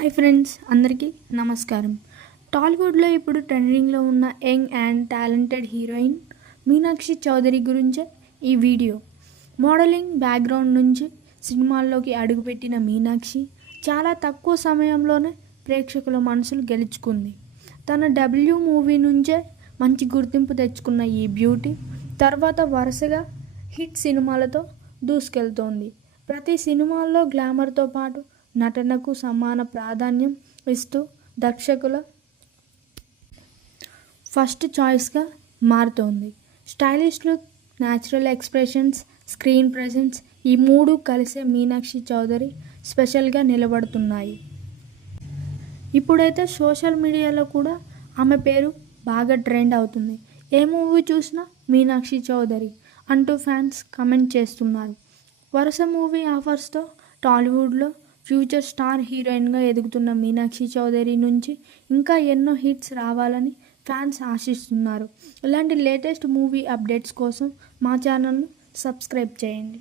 Hi friends, అందరికీ నమస్కారం. టాలీవుడ్లో ఇప్పుడు ట్రెండింగ్లో ఉన్న young and talented heroine Meenakshi Chaudhary గురించే ఈ వీడియో. మోడలింగ్ బ్యాక్గ్రౌండ్ నుంచి సినిమాల్లోకి అడుగుపెట్టిన మీనాక్షి చాలా తక్కువ సమయంలోనే ప్రేక్షకుల మనసులు గెలుచుకుంది. తన డబ్ల్యూ మూవీ నుంచే మంచి గుర్తింపు తెచ్చుకున్న ఈ బ్యూటీ తర్వాత వరుసగా హిట్ సినిమాలతో దూసుకెళ్తోంది. ప్రతి సినిమాల్లో గ్లామర్తో పాటు నటనకు సమాన ప్రాధాన్యం ఇస్తూ దర్శకుల ఫస్ట్ చాయిస్గా మారుతోంది. Stylish look, natural expressions, screen presence ఈ మూడు కలిసే మీనాక్షి చౌదరి స్పెషల్గా నిలబడుతున్నాయి. ఇప్పుడైతే సోషల్ మీడియాలో కూడా ఆమె పేరు బాగా ట్రెండ్ అవుతుంది. ఏ మూవీ చూసినా మీనాక్షి చౌదరి అంటూ ఫ్యాన్స్ కమెంట్ చేస్తున్నారు. వరుస మూవీ ఆఫర్స్తో టాలీవుడ్లో ఫ్యూచర్ స్టార్ హీరోయిన్గా ఎదుగుతున్న మీనాక్షి చౌదరి నుంచి ఇంకా ఎన్నో హిట్స్ రావాలని ఫ్యాన్స్ ఆశిస్తున్నారు. ఇలాంటి లేటెస్ట్ మూవీ అప్డేట్స్ కోసం మా ఛానల్ను సబ్స్క్రైబ్ చేయండి.